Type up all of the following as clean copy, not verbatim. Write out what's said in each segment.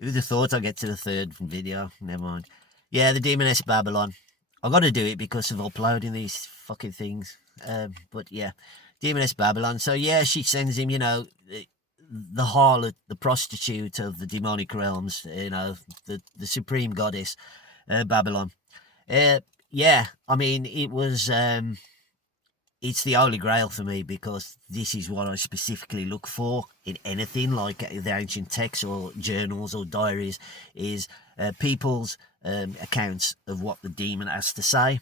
Who'd have thought I'd get to the third video? Never mind. Yeah, the Demoness Babylon. I got to do it because of uploading these fucking things. But yeah, Demoness Babylon. So yeah, she sends him, the harlot, the prostitute of the demonic realms, the supreme goddess, Babylon. Yeah, I mean, it's the holy grail for me because this is what I specifically look for in anything like the ancient texts or journals or diaries is people's accounts of what the demon has to say.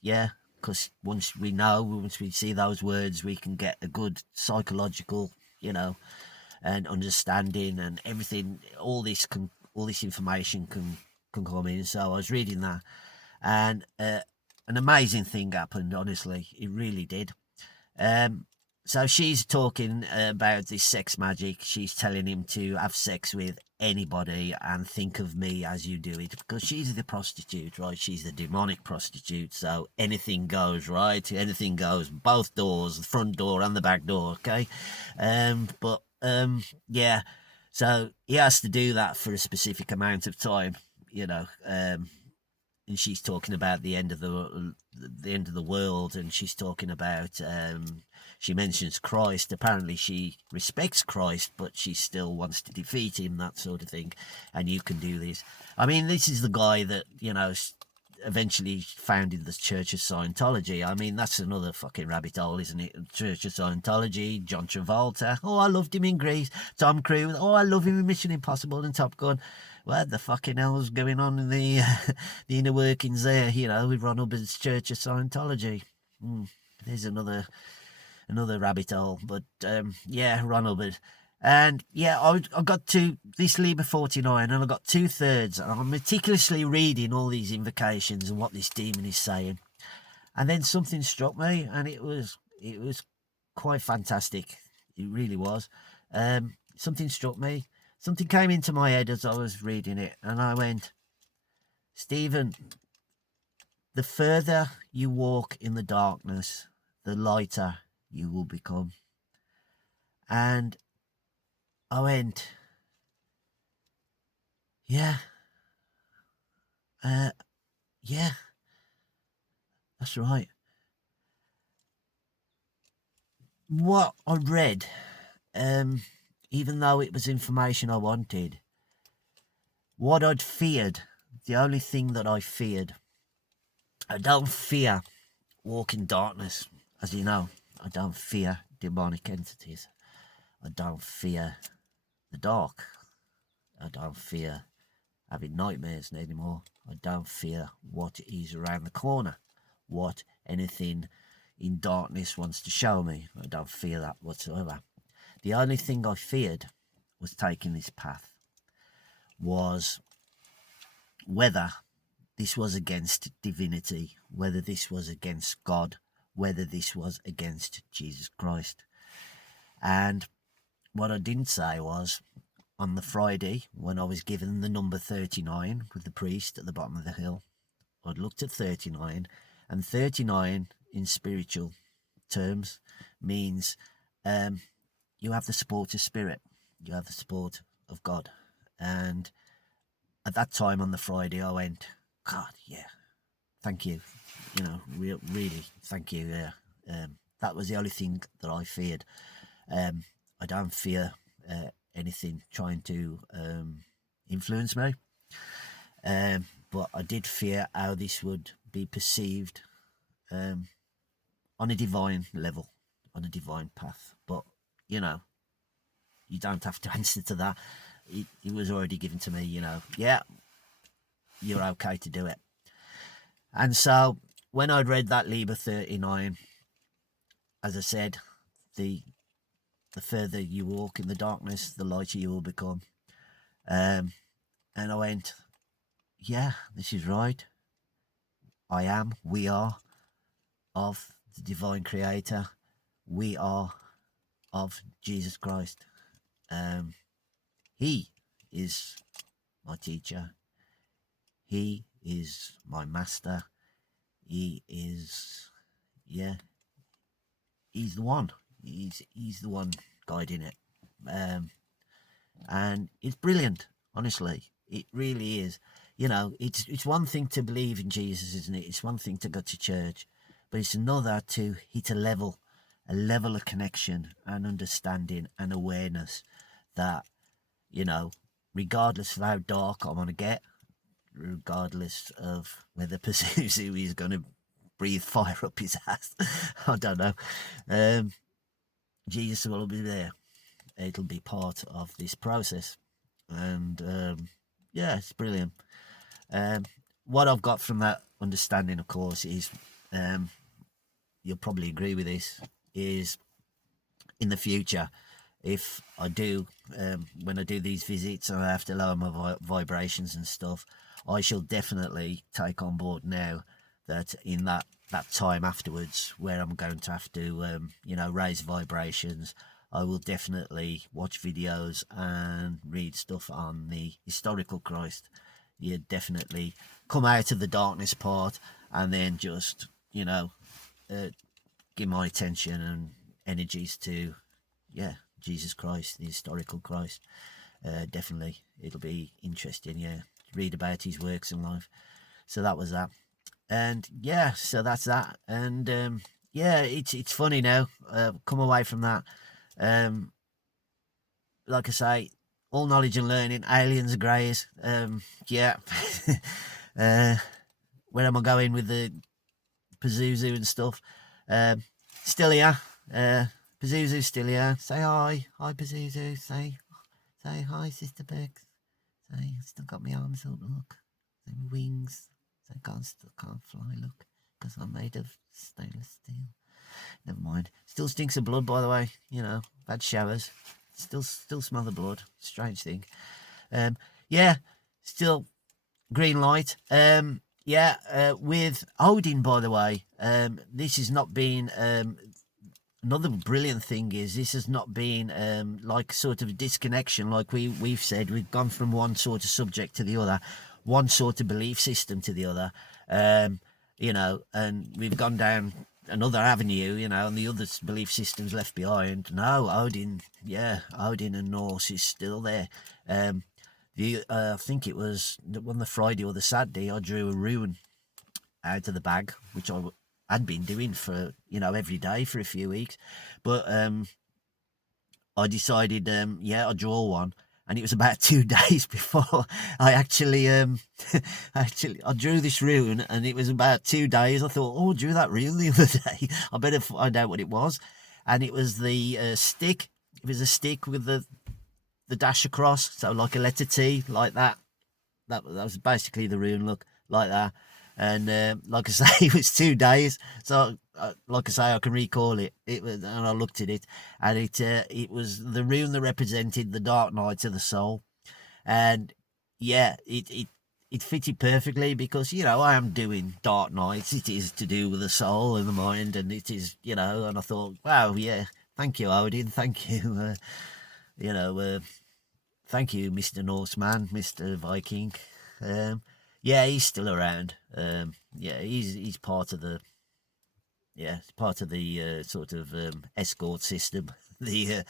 Yeah, because once we see those words, we can get a good psychological, and understanding and everything. All this information can come in. So I was reading that, and an amazing thing happened. Honestly, it really did. Um, so she's talking about this sex magic. She's telling him to have sex with anybody and think of me as you do it because she's the prostitute, right? She's the demonic prostitute. So anything goes, right? Anything goes. Both doors, the front door and the back door. Okay, yeah. So he has to do that for a specific amount of time. And she's talking about the end of the world, and she's talking about she mentions Christ. Apparently, she respects Christ, but she still wants to defeat him, that sort of thing. And you can do this. I mean, this is the guy that eventually founded the Church of Scientology. I mean, that's another fucking rabbit hole, isn't it? Church of Scientology, John Travolta. Oh, I loved him in Grease. Tom Cruise. Oh, I love him in Mission Impossible and Top Gun. What the fucking hell's going on in the the inner workings there? With Ron Hubbard's Church of Scientology. There's another rabbit hole, but yeah, Ron Hubbard. And yeah, I got to this Liber 49 and I got 2/3, and I'm meticulously reading all these invocations and what this demon is saying. And then something struck me, and it was quite fantastic. It really was. Something struck me. Something came into my head as I was reading it, and I went, Stephen, the further you walk in the darkness, the lighter you will become. And I went, yeah, yeah, that's right. What I read, even though it was information I wanted, what I'd feared, the only thing that I feared, I don't fear walking darkness, as you know. I don't fear demonic entities. I don't fear the dark. I don't fear having nightmares anymore. I don't fear what is around the corner, what anything in darkness wants to show me. I don't fear that whatsoever. The only thing I feared was taking this path, was whether this was against divinity, whether this was against God, whether this was against Jesus Christ. And what I didn't say was, on the Friday, when I was given the number 39 with the priest at the bottom of the hill, I'd looked at 39, and 39 in spiritual terms means you have the support of spirit, you have the support of God. And at that time on the Friday, I went, God, yeah, thank you. Really, thank you. Yeah. That was the only thing that I feared. I don't fear anything trying to influence me. But I did fear how this would be perceived on a divine level, on a divine path. But, you don't have to answer to that. It was already given to me, yeah, you're okay to do it. And so when I'd read that Liber 39, as I said, the further you walk in the darkness, the lighter you will become. And I went, yeah, this is right. We are of the divine creator. We are of Jesus Christ. He is my teacher. He is my master. He is, yeah, he's the one. He's the one guiding it. And it's brilliant. Honestly, it really is. You know, it's one thing to believe in Jesus, isn't it? It's one thing to go to church, but it's another to hit a level of connection and understanding and awareness that, you know, regardless of how dark I want to get, regardless of whether Pazuzu is going to breathe fire up his ass, I don't know. Jesus will be there. It'll be part of this process, and yeah, it's brilliant. What I've got from that understanding, of course, is you'll probably agree with this, is in the future, if I do, when I do these visits and I have to lower my vibrations and stuff, I shall definitely take on board now that in that time afterwards where I'm going to have to, you know, raise vibrations, I will definitely watch videos and read stuff on the historical Christ. You definitely come out of the darkness part and then just, you know, give my attention and energies to, yeah, Jesus Christ, the historical Christ. Definitely, it'll be interesting, yeah, read about his works and life. So that was that. And yeah, so that's that. And yeah, it's funny now. Come away from that. Like I say, all knowledge and learning, aliens are greys. Yeah. Where am I going with the Pazuzu and stuff? Still here. Pazuzu's still here. Say hi. Hi, Pazuzu. Say hi, Sister Bex. Say, I still got my arms up, look. Say, my wings. Say, still can't fly, look. Because I'm made of stainless steel. Never mind. Still stinks of blood, by the way. You know, bad showers. Still smell the blood. Strange thing. Yeah, still green light. Yeah, with Odin, by the way, this has not been, another brilliant thing is this has not been like sort of a disconnection, like we've said. We've gone from one sort of subject to the other, one sort of belief system to the other, you know, and we've gone down another avenue, you know, and the other belief systems left behind. No, Odin, yeah, Odin and Norse is still there. I think it was on the Friday or the Saturday, I drew a rune out of the bag, which I had been doing for, you know, every day for a few weeks. But I decided, yeah, I'll draw one. And it was about 2 days before I actually, I drew this rune, and it was about 2 days. I thought, oh, I drew that rune the other day. I better find out what it was. And it was the stick. It was a stick with the dash across, so like a letter T, like that. That was basically the rune look, like that. And like I say, it was 2 days. So, like I say, I can recall it. It was, and I looked at it, and it was the rune that represented the dark night of the soul. And yeah, it fitted perfectly because, you know, I am doing dark nights. It is to do with the soul and the mind, and it is, you know. And I thought, wow, yeah, thank you, Odin, thank you, you know, thank you, Mr. Norseman, Mr. Viking. Yeah, he's still around. Yeah, he's part of the, yeah, part of the sort of escort system. The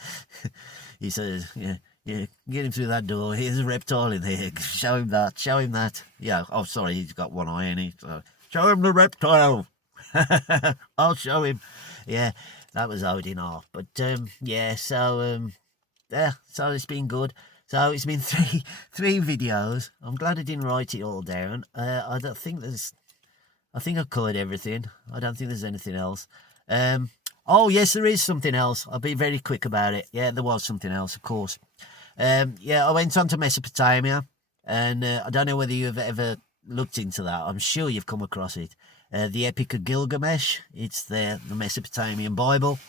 he says, yeah, get him through that door. Here's a reptile in here. Show him that. Show him that. Yeah. Oh, sorry, he's got one eye in it. So, show him the reptile. I'll show him. Yeah, that was Odin off. But yeah. So yeah. So it's been good. So it's been three videos. I'm glad I didn't write it all down. I don't think there's. I think I've covered everything. I don't think there's anything else. Oh yes, there is something else. I'll be very quick about it. Yeah, there was something else, of course. Yeah, I went on to Mesopotamia, and I don't know whether you've ever looked into that. I'm sure you've come across it. The Epic of Gilgamesh. It's the Mesopotamian Bible.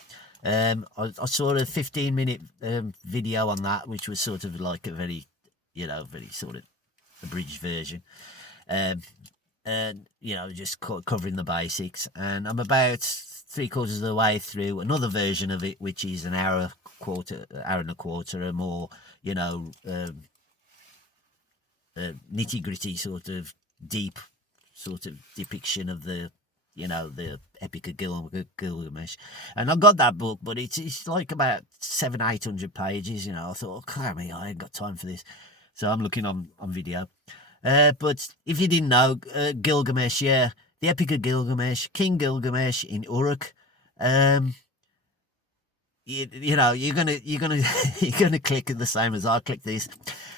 I saw a 15-minute video on that, which was sort of like a very, you know, very sort of abridged version, and you know, just covering the basics. And I'm about 3/4 of the way through another version of it, which is an hour and a quarter, a more, you know, nitty gritty sort of deep sort of depiction of the, you know, the Epic of Gilgamesh. And I got that book, but it's like about 700-800 pages. You know, I thought, oh, clammy, I ain't got time for this. So I'm looking on video. But if you didn't know, Gilgamesh, yeah, the Epic of Gilgamesh, King Gilgamesh in Uruk. You know, you're gonna you're gonna click the same as I click this.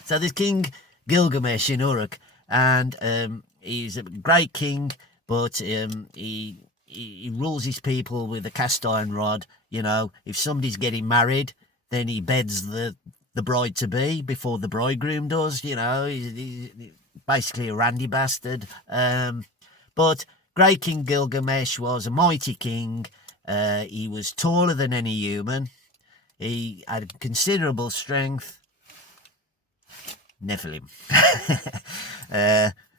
So there's King Gilgamesh in Uruk, and he's a great king, but he rules his people with a cast iron rod. You know, if somebody's getting married, then he beds the bride to be before the bridegroom does. You know, he's basically a randy bastard. But great King Gilgamesh was a mighty king. He was taller than any human. He had considerable strength. Nephilim.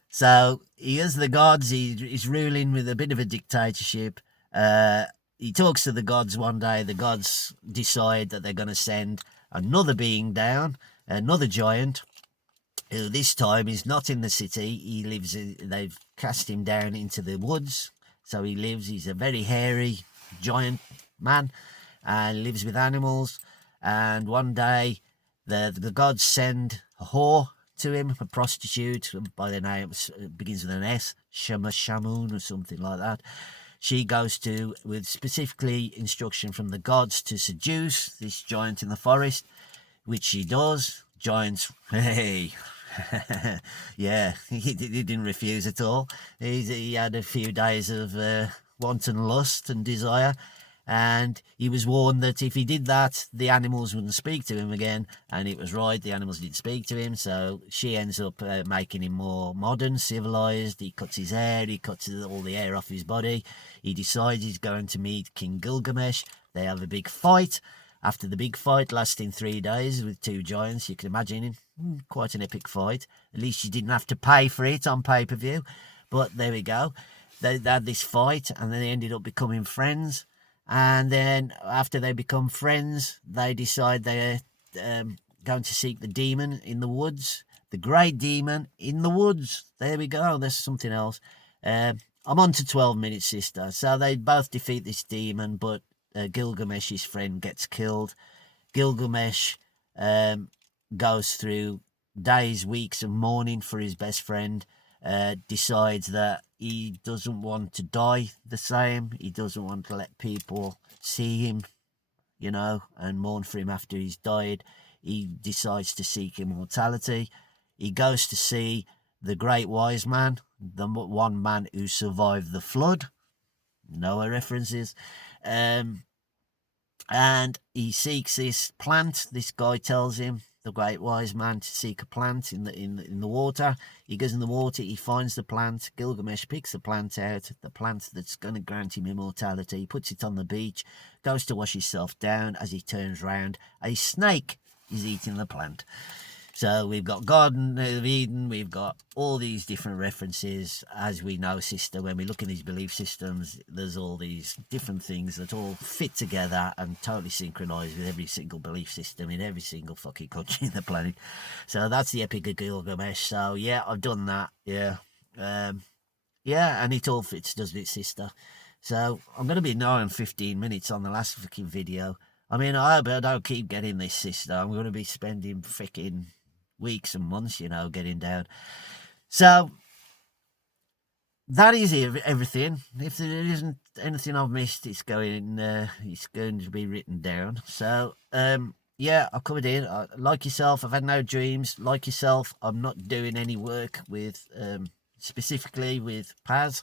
So he has the gods. He's ruling with a bit of a dictatorship. He talks to the gods one day. The gods decide that they're going to send another being down, another giant, who this time is not in the city. He lives. They've cast him down into the woods. So he lives. He's a very hairy giant man and lives with animals. And one day the gods send a whore to him, a prostitute by the name, begins with an S, Shamun or something like that. She goes to, with specifically instruction from the gods, to seduce this giant in the forest, which she does. Giants, hey, yeah, he didn't refuse at all. He had a few days of wanton lust and desire, and he was warned that if he did that, the animals wouldn't speak to him again. And it was right, the animals didn't speak to him. So she ends up making him more modern, civilized. He cuts his hair, he cuts all the hair off his body. He decides he's going to meet King Gilgamesh. They have a big fight. After the big fight lasting 3 days with two giants, you can imagine it, quite an epic fight. At least you didn't have to pay for it on pay-per-view. But there we go. They had this fight, and then they ended up becoming friends. And then after they become friends, they decide they're going to seek the demon in the woods. The great demon in the woods. There we go. There's something else. I'm on to 12 minutes, sister. So they both defeat this demon, but Gilgamesh's friend gets killed. Gilgamesh goes through days, weeks of mourning for his best friend. Decides that he doesn't want to die the same. He doesn't want to let people see him, you know, and mourn for him after he's died. He decides to seek immortality. He goes to see the great wise man, the one man who survived the flood. Noah references. And he seeks this plant. This guy tells him, the great wise man, to seek a plant in the water. He goes in the water, he finds the plant. Gilgamesh picks the plant out, the plant that's going to grant him immortality. He puts it on the beach, goes to wash himself down. As he turns round, a snake is eating the plant. So we've got Garden of Eden, we've got all these different references. As we know, sister, when we look in these belief systems, there's all these different things that all fit together and totally synchronise with every single belief system in every single fucking country on the planet. So that's the Epic of Gilgamesh. So yeah, I've done that. Yeah. Yeah, and it all fits, doesn't it, sister? So I'm going to be now in 15 minutes on the last fucking video. I mean, I hope I don't keep getting this, sister. I'm going to be spending freaking weeks and months, you know, getting down. So that is everything. If there isn't anything I've missed, it's going to be written down. So yeah, I covered it. Like yourself, I've had no dreams. Like yourself, I'm not doing any work with specifically with Paz.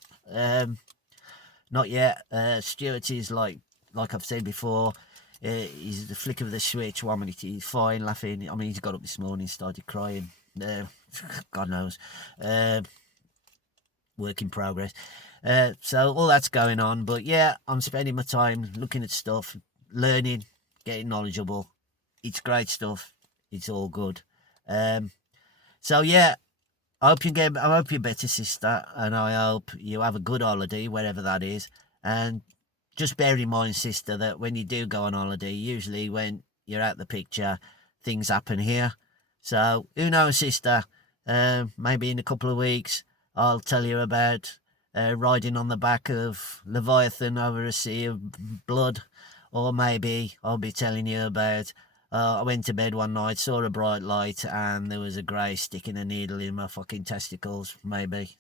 Not yet. Stuart is like I've said before. He's the flick of the switch. 1 minute he's fine, laughing. I mean, he's got up this morning, started crying. God knows. Work in progress. So all that's going on. But yeah, I'm spending my time looking at stuff, learning, getting knowledgeable. It's great stuff. It's all good. So yeah, I hope you're better, sister, and I hope you have a good holiday, wherever that is. And just bear in mind, sister, that when you do go on holiday, usually when you're out the picture, things happen here. So, who knows, sister? Maybe in a couple of weeks, I'll tell you about riding on the back of Leviathan over a sea of blood. Or maybe I'll be telling you about I went to bed one night, saw a bright light, and there was a grey sticking a needle in my fucking testicles. Maybe.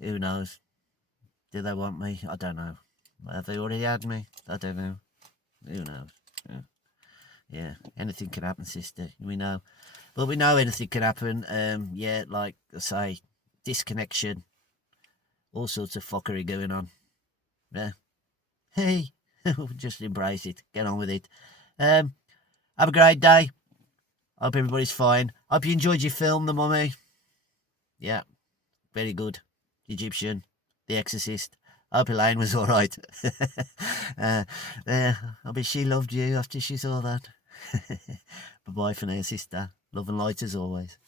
Who knows? Do they want me? I don't know. Have they already had me? I don't know. Who knows? Yeah. Anything can happen, sister. We know. But we know anything can happen. Yeah, like I say, disconnection. All sorts of fuckery going on. Yeah. Hey. Just embrace it. Get on with it. Have a great day. Hope everybody's fine. Hope you enjoyed your film, The Mummy. Yeah, very good. Egyptian, The Exorcist. Hope Elaine was all right. I bet she loved you after she saw that. Bye-bye for now, sister. Love and light as always.